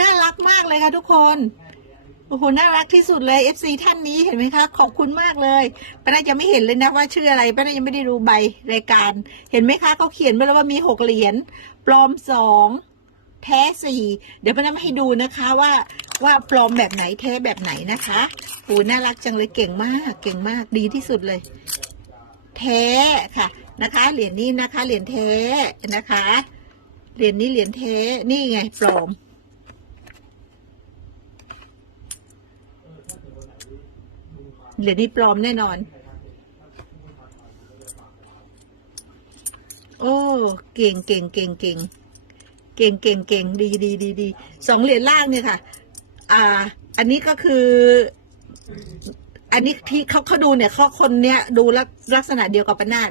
น่ารักมากเลยค่ะทุกคนโอ้โหน่ารักที่สุดเลย FC ท่านนี้เห็นไหมคะ ขอบคุณมากเลยป้าน่าจะไม่เห็นเลยนะว่าชื่ออะไรป้าน่ายังไม่ได้ดูใบรายการ เห็นไหมคะเขาเขียนไว้แล้วว่ามีหกเหรียญปลอมสองแท้สี่เดี๋ยวป้าน่ามาให้ดูนะคะว่าว่าปลอมแบบไหนแท้แบบไหนนะคะโอ้น่ารักจังเลยเก่งมาก เก่งมากดีที่สุดเลย แท้ค่ะนะคะ เหรียญนี้นะคะ เหรียญแท้นะคะ เหรียญนี้เหรียญแท้นี่ไงปลอม เหรียญนี้ปลอมแน่นอน โอ้ เก่งเก่งเก่งเก่งเก่งเก่งเก่งดีดีดีดีสองเหรียญล่างเนี่ยค่ะ อ่า อันนี้ก็คือ อันนี้ที่เขาเขาดูเนี่ยเขาคนเนี้ยดูลักลักษณะเดียวกับปนาด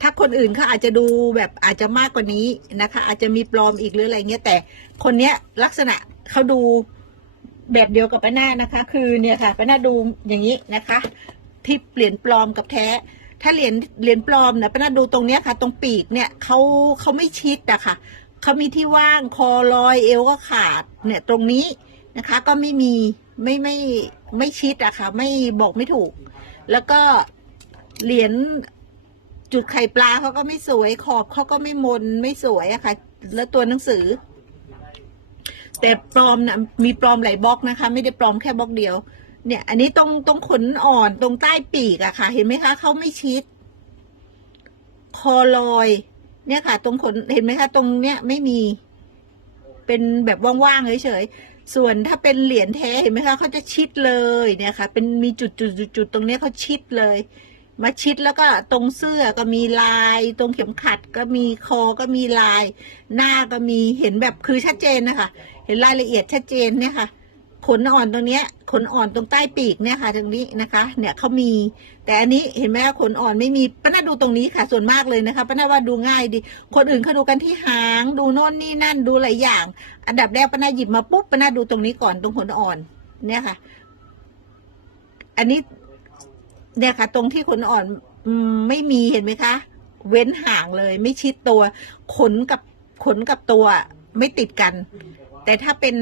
ถ้าคนอื่นเขาอาจจะดูแบบอาจจะมากกว่านี้นะคะ อาจจะมีปลอมอีกหรืออะไรเงี้ยแต่คนเนี้ยลักษณะเขาดู แบบเดียวกับปนานะคะ คือเนี่ยค่ะปนาดูอย่างนี้นะคะ ที่เปลี่ยนปลอมกับแท้ ถ้าเหรียญเหรียญปลอมเนี่ยปนาดดูตรงเนี้ยค่ะ ตรงปีกเนี่ยเขาเขาไม่ชิดอะค่ะเขามีที่ว่างคอลอยเอวก็ขาดเนี่ยตรงนี้นะคะ ก็ไม่มีไม่ไม่ไม่ชิดอะค่ะ ไม่บอกไม่ถูก แล้วก็เหรียญจุดไข่ปลาเขาก็ไม่สวยขอบเขาก็ไม่มนไม่สวยอะค่ะ แล้วตัวหนังสือ แต่ปลอมนะมีปลอมหลายบล็อกนะคะ ไม่ได้ปลอมแค่บล็อกเดียว เนี่ย อันนี้ตรงตรงขนอ่อนตรงใต้ปีกอะค่ะ เห็นไหมคะเขาไม่ชิด คอลอย เนี่ยค่ะ ตรงขนเห็นไหมคะ ตรงเนี้ยไม่มี เป็นแบบว่างๆเฉยๆส่วนถ้าเป็นเหรียญแท้เห็นไหมคะเขาจะชิดเลยเนี่ยค่ะ เป็นมีจุดจุดจุดจุดตรงเนี้ยเขาชิดเลย มาชิดแล้วก็ตรงเสื้อก็มีลาย ตรงเข็มขัดก็มีคอก็มีลาย หน้าก็มีเห็นแบบคือชัดเจนนะคะ เห็นรายละเอียดชัดเจนเนี่ยค่ะ ขนอ่อนตรงเนี้ย ขนอ่อนตรงใต้ปีกเนี่ยค่ะ ตรงนี้นะคะ เนี่ยเขามี แต่อันนี้เห็นไหมคะขนอ่อนไม่มีป้านาดูตรงนี้ค่ะ ส่วนมากเลยนะคะป้านาว่าดูง่ายดี คนอื่นเขาดูกันที่หางดูโน่นนี่นั่นดูหลายอย่าง อันดับแรกป้านาหยิบมาปุ๊บป้านาดูตรงนี้ก่อนตรงขนอ่อน เนี่ยค่ะ อันนี้ เนี่ยค่ะ ตรงที่ขนอ่อนไม่มีเห็นไหมคะ เว้นห่างเลยไม่ชิดตัว ขนกับขนกับตัวไม่ติดกัน แต่ถ้าเป็น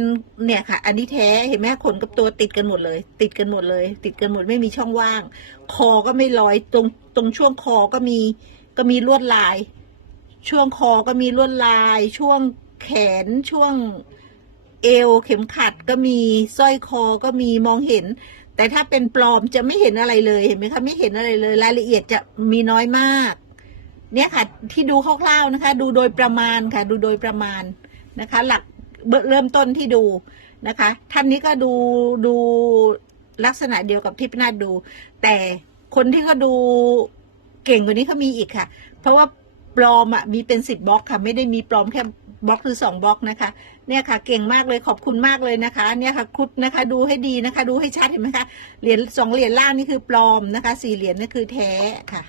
เนี่ยค่ะ อันนี้แท้เห็นไหมขนกับตัวติดกันหมดเลย ติดกันหมดเลย ติดกันหมดไม่มีช่องว่าง คอก็ไม่ลอยตรงตรงช่วงคอก็มีก็มีลวดลาย ช่วงคอก็มีลวดลาย ช่วงแขนช่วงเอวเข็มขัดก็มีสร้อยคอก็มีมองเห็น แต่ถ้าเป็นปลอมจะไม่เห็นอะไรเลยเห็นไหมคะไม่เห็นอะไรเลย รายละเอียดจะมีน้อยมาก เนี่ยค่ะ ที่ดูคร่าวๆนะคะ ดูโดยประมาณค่ะ ดูโดยประมาณนะคะ หลักเบื้องเริ่มต้นที่ดูนะคะ ท่านนี้ก็ดูดูลักษณะเดียวกับที่พี่นาดู แต่คนที่เขาดูเก่งกว่านี้เขามีอีกค่ะ เพราะว่าปลอมอะมีเป็นสิบบล็อกค่ะ ไม่ได้มีปลอมแค่ บล็อกหรือสองบล็อกนะคะ เนี่ยค่ะเก่งมากเลยขอบคุณมากเลยนะคะ เนี่ยค่ะครุดนะคะดูให้ดีนะคะ ดูให้ชัดเห็นไหมคะเหรียญสองเหรียญล่างนี่คือปลอมนะคะ สี่เหรียญนี่คือแท้ค่ะ